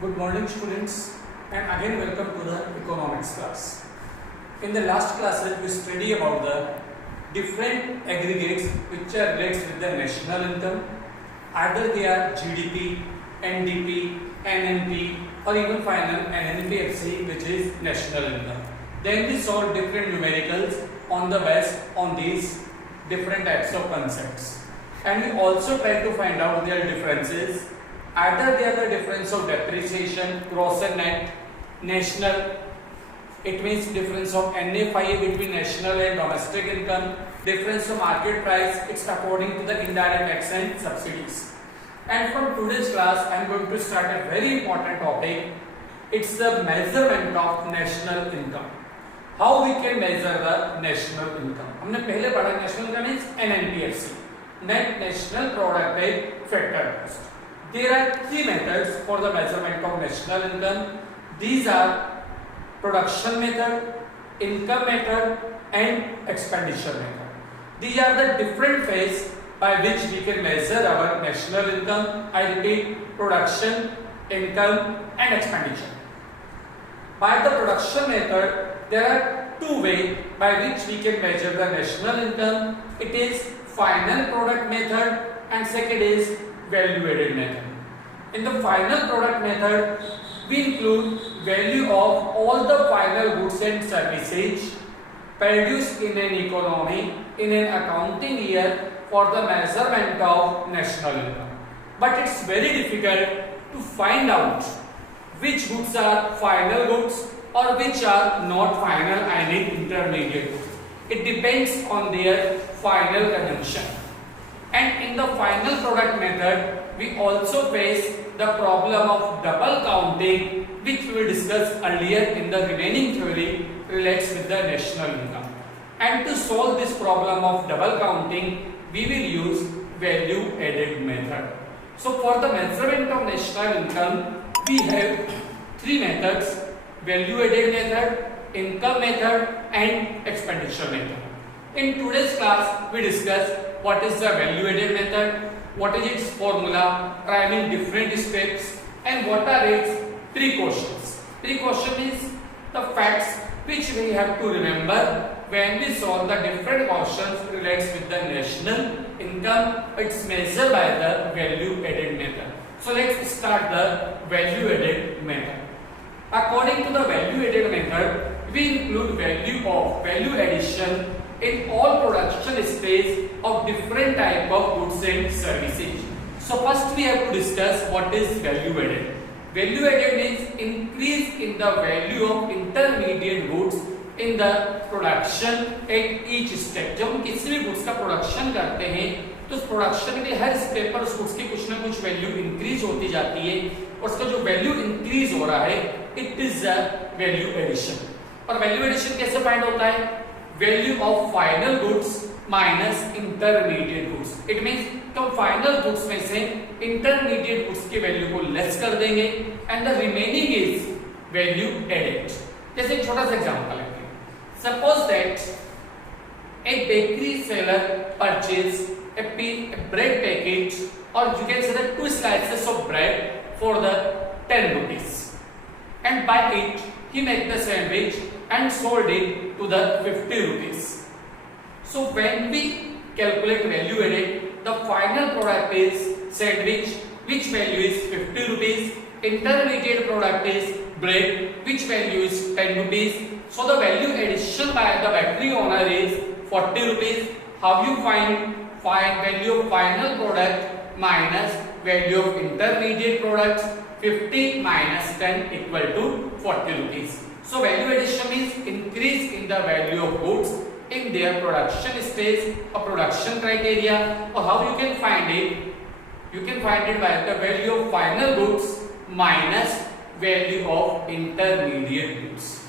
Good morning students, and again welcome to the economics class. In the last classes we study about the different aggregates which are related with the national income. Either they are GDP, NDP, NNP or even final NNPFC, which is national income. Then we solve different numericals on the base on these different types of concepts. And we also try to find out their differences. Either they are the difference of depreciation, gross and net, national, it means difference of NFI between national and domestic income, difference of market price, it's according to the indirect tax and subsidies. And from today's class, I am going to start a very important topic. It's the measurement of national income. How we can measure the national income? हमने पहले पढ़ा national income means NNPFC, net national product factor cost. There are three methods for the measurement of national income. These are production method, income method, and expenditure method. These are the different ways by which we can measure our national income. I repeat, production, income, and expenditure. By the production method, there are two ways by which we can measure the national income. It is final product method and second is value-added method. In the final product method, we include value of all the final goods and services produced in an economy in an accounting year for the measurement of national income. But it's very difficult to find out which goods are final goods or which are not final, I mean intermediate goods. It depends on their final consumption. And in the final product method, we also face the problem of double counting, which we will discuss earlier in the remaining theory relates with the national income. And to solve this problem of double counting, we will use value added method. So for the measurement of national income, we have three methods: value added method, income method, and expenditure method. In today's class, we discuss what is the value added method, what is its formula, trying different steps, and what are its precautions. Precaution is the facts which we have to remember when we solve the different questions relates with the national income. It's measured by the value added method. So let's start the value added method. According to the value added method, we include value addition in all production stage of different type of goods and services. So first we have to discuss what is value added. Value added means increase in the value of intermediate goods in the production at each step. जब हम किसी भी goods का production करते हैं तो उस production के हर step पर उस goods की कुछ ना कुछ value increase होती जाती है और उसका जो value increase हो रहा है it is a value addition. और value addition कैसे find होता है? Value of final goods minus intermediate goods. It means तो final goods में से intermediate goods की value को less कर देंगे and the remaining is value added. जैसे एक छोटा सा एग्जांपल लेते हैं. Suppose that a bakery seller purchase a bread packet or you can say that 2 slices of bread for the 10 rupees, and by it he make the sandwich and sold it to the 50 rupees. So when we calculate value added, the final product is sandwich, which value is 50 rupees. Intermediate product is bread, which value is 10 rupees. So the value addition by the bakery owner is 40 rupees. How you find value of final product minus value of intermediate products? 50 minus 10 equal to 40 rupees. So value addition means increase in the value of goods in their production stage or production criteria. Or how you can find it? You can find it by the value of final goods minus value of intermediate goods.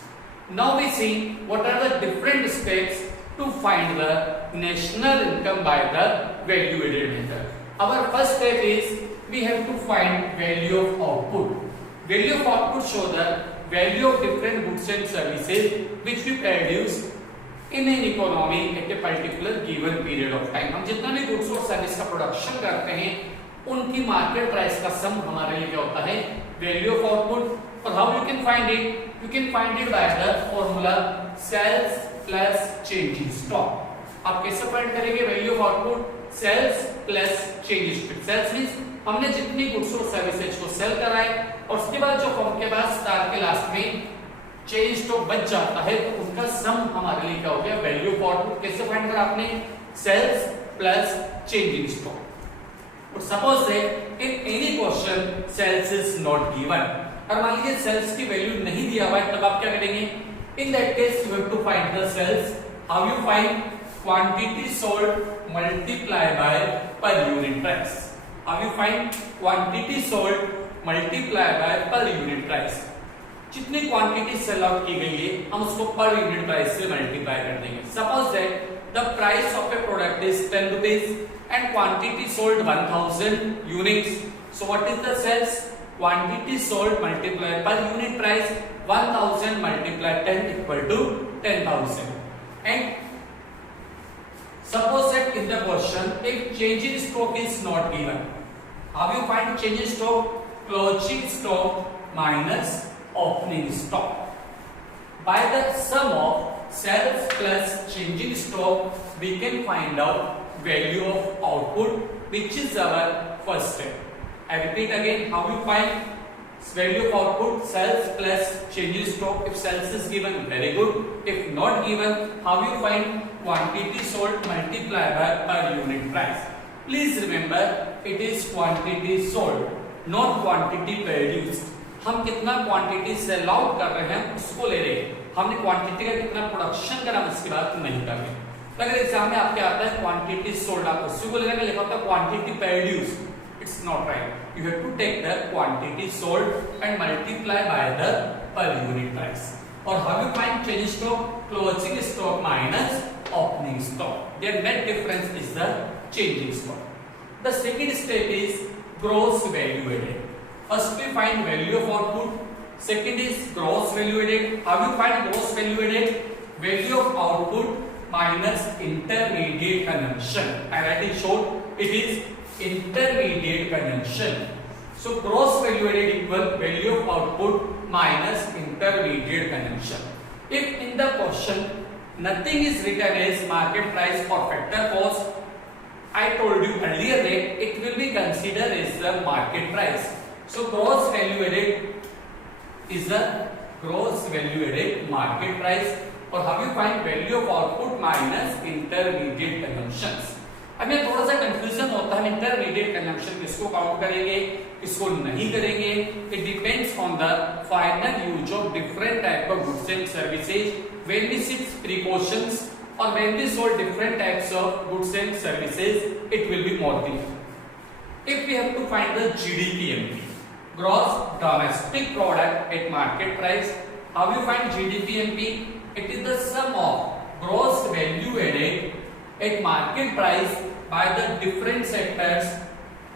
Now we see what are the different steps to find the national income by the value added method. Our first step is we have to find value of output. Value of output show the value of different goods and services which we produce in an economy at a particular given period of time. हम जितना भी goods और service का production करते हैं उनकी market price का सम हमारे लिए क्या होता है? Value of can find it? You can find it by the formula sales plus change in stock. आप कैसे फाइंड करेंगे value of output sales plus change in stock. Sales means हमने जितनी गुड्स और सर्विसेज को सेल कराए और उसके बाद जो फर्म के पास स्टार के लास्ट में चेंज स्टॉक बच जाता है तो उनका सम हमारे लिए क्या हो गया वैल्यू ऑफ आउटपुट. कैसे फाइंड करा आपने sales plus change in stock. But suppose that in any question sales is not given और मान लीजिए सेल्स की वैल्यू नहीं दिया हुआ है तब आप क्या करेंगे. In that case you have to find the sales. How you find? Quantity sold multiply by per unit price. How you find? Quantity sold multiply by per unit price. जितनी क्वांटिटी सेल आउट की गई है हम उसको पर unit price से multiply कर देंगे. Suppose that the price of A product is 10 rupees and quantity sold 1000 units. So what is the sales? Quantity sold multiplied per unit price 1000 multiplied 10 equal to 10,000. And suppose that in the question if change in stock is not given, how you find change in stock? Closing stock minus opening stock. By the sum of sales plus changing stock, we can find out value of output, which is our first step. I repeat again, how you find value of output? Sales plus changing stock. If sales is given, very good. If not given, how you find quantity sold multiplied by per unit price? Please remember, it is quantity sold, not quantity produced. हम कितना quantity sell out कर रहे हैं उसको ले रहे हैं. हमने क्वांटिटी का कितना प्रोडक्शन करा इसकी बात नहीं कर रहे. अगर एग्जाम में आपके आता है क्वांटिटी सोल्ड आप उसी को लेकर लिखा होता है quantity produce. It's not right. You have to take the quantity sold and multiply by the per unit price. और how you find change stock? Closing stock minus opening stock. There net difference is the changing stock. The second step is gross value added. First we find value of output. Second is gross value added. How you find gross value added? Value of output minus intermediate consumption. I write in short. It is intermediate consumption. So gross value added equal value of output minus intermediate consumption. If in the question nothing is written as market price or factor cost, I told you earlier that it will be considered as the market price. So gross value added is the gross value added market price. और how you find value of output minus intermediate consumptions. अब ये थोड़ा सा confusion होता है intermediate consumption किसको count करेंगे किसको नहीं करेंगे. It depends on the final use of different type of goods and services when we shift precautions और when we sold different types of goods and services it will be more thing. If we have to find the GDPMP, gross domestic product at market price, how you find GDPMP? It is the sum of gross value added at market price by the different sectors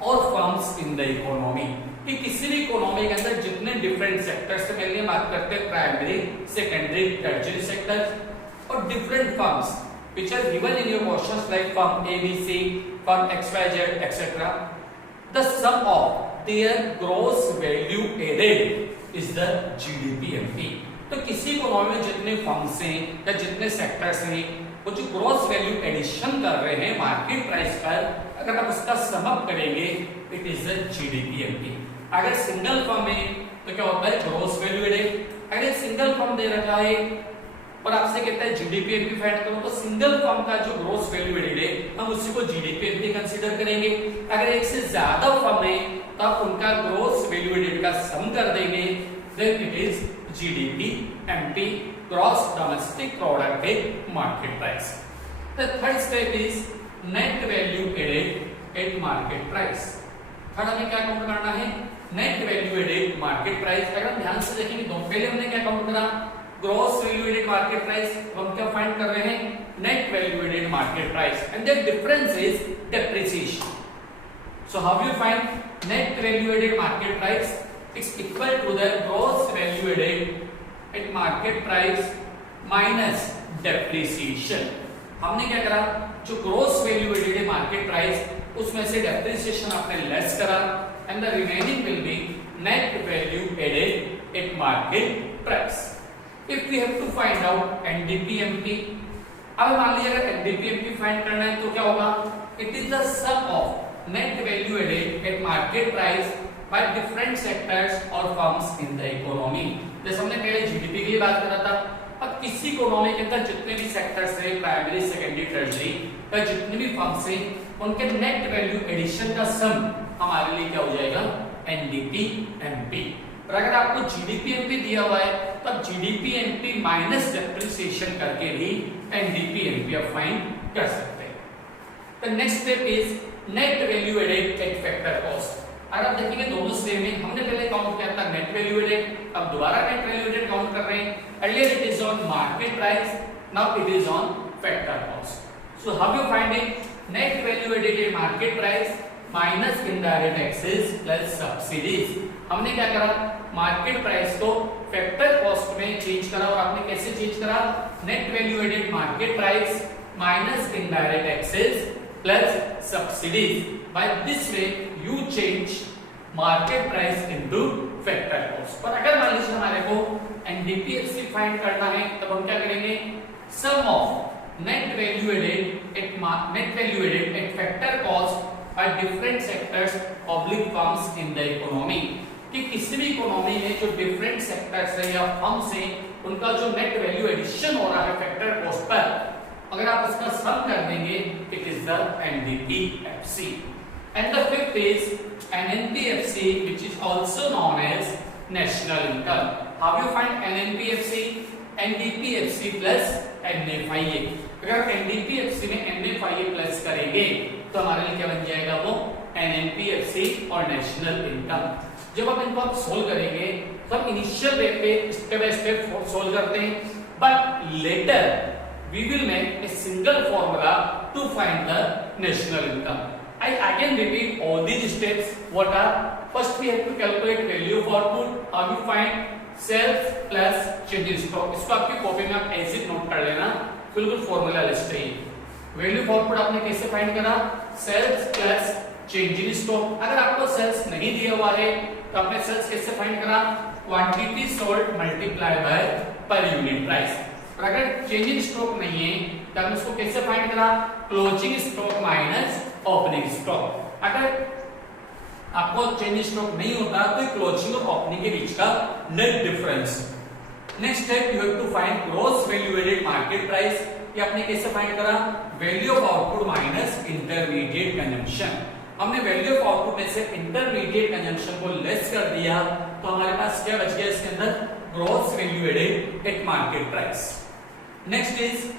or firms in the economy. कि किसी भी economy के अंदर जितने different sectors से पहले बात करते हैं प्राइमरी, सेकेंडरी, टर्शियरी सेक्टर्स और different firms which are given in your questions like firm ABC, firm XYZ, etc. The sum of their gross value added is the GDPMP. तो किसी इकोनॉमी में जितने फर्म्स हैं या जितने सेक्टर्स हैं वो जो ग्रॉस वैल्यू एडिशन कर रहे हैं मार्केट प्राइस पर अगर आप उसका सम अप करेंगे इट इज द GDPMP. अगर सिंगल फर्म है तो क्या होता है ग्रॉस वैल्यू एडेड. अगर सिंगल फर्म दे रखा है और आपसे कहता है GDPMP फाइंड करो तो सिंगल फर्म का जो ग्रॉस वैल्यू एडेड है हम उसी को GDPMP कंसीडर करेंगे. अगर एक से ज्यादा फर्म है तो आप उनका ग्रॉस वैल्यू एडेड का सम कर देंगे then it is GDPMP, gross domestic product at market price. The third step is net value added at market price. Third हमें क्या काउंट करना है net value added market price. अगर हम ध्यान से देखेंगे तो पहले हमने क्या काउंट करा gross value added market price. हम क्या फाइंड कर रहे हैं net value added market price and the difference is depreciation. So how you find net value added market price? It's equal to the gross value added at market price minus depreciation. हमने क्या करा जो gross value added है market price उसमें से depreciation आपने less करा and the remaining will be net value added at at market price. If we have to find out NDPMP, अब मान लीजिए अगर NDPMP फाइंड करना है तो क्या होगा? It is the sum of net value added at market price by different sectors or firms in the economy. जैसे हमने पहले जीडीपी की बात करा था, अब किसी इकोनॉमी के अंदर जितने भी सेक्टर्स हैं, प्राइमरी, सेकेंडरी, टर्शरी, या जितने भी फर्म्स हैं, उनके नेट वैल्यू एडिशन का सम हमारे लिए क्या हो जाएगा? NDPMP. और अगर आपको GDPMP दिया हुआ है तो आप GDPMP माइनस डेप्रिसिएशन करके भी NDPMP आप फाइंड कर सकते हैं. The next step is net value added at factor cost. अगर आप देखेंगे दोनों सेम है, हमने पहले काउंट किया था नेट वैल्यू एडेड, अब दोबारा नेट वैल्यू एडेड काउंट कर रहे हैं. Earlier it is on market price, now it is on factor cost. So how you find it? Net value added at market price minus indirect taxes plus subsidies. हमने क्या करा? Market price को factor cost में change करा. और आपने कैसे change करा? Net value added market price minus indirect taxes plus subsidies. By this way you change market price into factor cost. पर अगर मान लीजिए हमारे को एनडीपीएफसी फाइंड करना है तब हम क्या करेंगे? Sum of net value added at factor cost by different sectors public firms in the economy. कि किसी भी इकोनॉमी में जो डिफरेंट सेक्टर्स है या फर्म्स हैं उनका जो नेट वैल्यू एडिशन हो रहा है फैक्टर कॉस्ट पर, अगर आप उसका सम कर देंगे it is the NDPFC. And the fifth is NNPFC which is also known as national income. How you find NNPFC? NDPFC plus NFIA. अगर एनडीपीएफसी में एनएफआईए प्लस करेंगे तो हमारे लिए क्या बन जाएगा? वो एनएनपीएफसी और नेशनल इनकम. जब आप इनको आप सोल्व करेंगे तो हम इनिशियल वे पे स्टेप बाय स्टेप सोल्व करते हैं, but later we will make a single formula to find the national income. I again repeat all these steps. What are? First we have to calculate value of output. How you find? Sales plus change in stock. इसको आपकी copy में आप ऐसे note कर लेना, बिल्कुल formula list है. Value of output आपने कैसे फाइंड करा? Sales plus change in stock. अगर आपको सेल्स नहीं दिया हुआ है तो आपने सेल्स कैसे फाइंड करा? क्वांटिटी सोल्ड मल्टीप्लाई बाय पर यूनिट प्राइस. और अगर चेंज इन स्टॉक नहीं है तो आपने उसको कैसे फाइंड करा? Closing stock minus opening stock. अगर आपको चेंज इन स्टॉक नहीं होता तो क्लोजिंग और ओपनिंग के बीच का net difference. Next step you have to find gross value added market price. ये आपने कैसे फाइंड करा? Value of output minus intermediate consumption. हमने वैल्यू ऑफ आउटपुट में से इंटरमीडिएट कंजम्पशन को लेस कर दिया तो हमारे पास क्या बच गया इसके अंदर? Gross value added at market price. Next is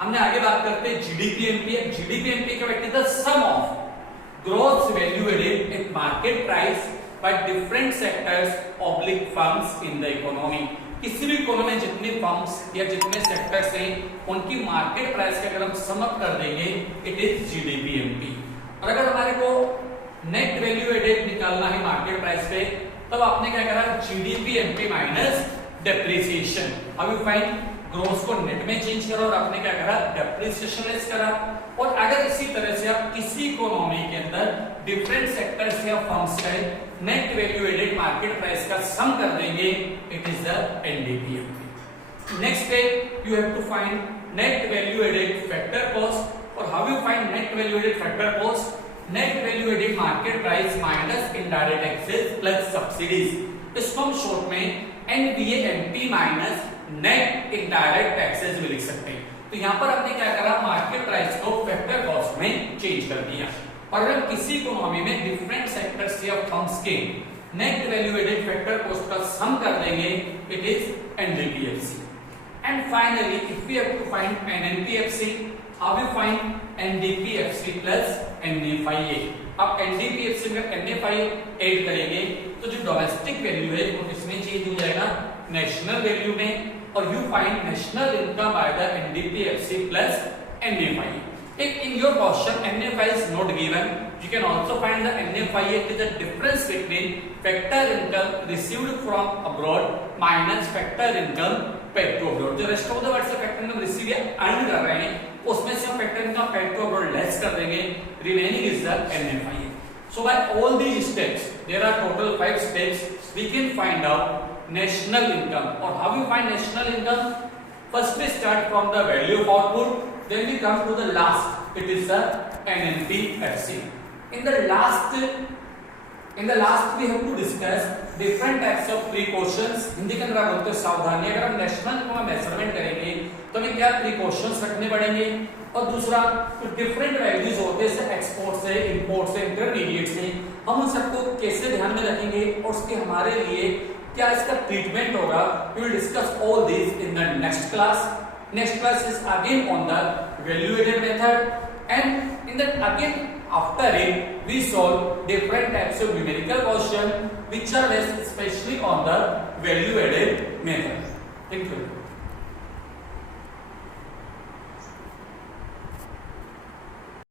हमने आगे बात करते हैं जीडीपीएमपी. जीडीपीएमपी का what is the sum of gross value added at market price by different sectors oblique firms in the economy. किसी भी इकोनॉमी में जितनी फर्म्स या जितने सेक्टर्स हैं उनकी मार्केट प्राइस का अगर हम सम अप कर देंगे इट इज जीडीपीएमपी. और अगर हमारे को नेट वैल्यू एडेड निकालना है मार्केट प्राइस पे तब आपने क्या करा? जीडीपीएमपी माइनस डेप्रिसिएशन. अब यू फाइंड ग्रोस को नेट में चेंज करा और आपने क्या करा? डेप्रिसिएशन लेस करा. और अगर इसी तरह से आप किसी इकोनॉमी के अंदर डिफरेंट सेक्टर्स या फर्म्स का net value added market price का सम कर देंगे it is the NDPMP. Next step you have to find net value added factor cost. और how you find net value added factor cost? Net value added market price minus indirect taxes plus subsidies. इसको हम short में NVAMP minus net indirect taxes भी लिख सकते हैं. तो यहाँ पर आपने क्या करा? मार्केट प्राइस को फैक्टर कॉस्ट में चेंज कर दिया. और अगर किसी इकोनॉमी में डिफरेंट सेक्टर्स या फर्म्स के net value added factor cost का सम कर देंगे it is NDPFC. And finally if we have to find NNPFC, how we find NDPFC plus NFIA. अब एनडीपीएफसी में एनएफआईए ऐड करेंगे तो जो डोमेस्टिक वैल्यू है वो किसमें चेंज हो जाएगा? नेशनल वैल्यू में. और you find national income by the NDPFC plus NFIA. If in your question NFI is not given, you can also find the NFI is the difference between factor income received from abroad minus factor income paid to abroad. जो rest of the words से factor income receive या earn कर रहे हैं उसमें से हम factor income paid to abroad less कर देंगे. Remaining is the NFI. So by all these steps there are total 5 steps. We can find out national income. Or how we find national income? First we start from the value of output, then we come to the last. It is the NNPFC. In the last we have to discuss different types of precautions. Hindi के अंदर आप बोलते हो सावधानी. अगर हम national को measurement करेंगे तो हमें क्या प्रिकॉशंस रखने पड़ेंगे, और दूसरा जो डिफरेंट वैल्यूज होते हैं एक्सपोर्ट से, इंपोर्ट से, इंटरमीडिएट से, हम उन सबको कैसे ध्यान में रखेंगे और उसके हमारे लिए क्या इसका ट्रीटमेंट होगा. We will discuss all this in the next class. Next class is again on the value added method, and in that again after it we solve different types of numerical question which are based especially on the value added method. Thank you.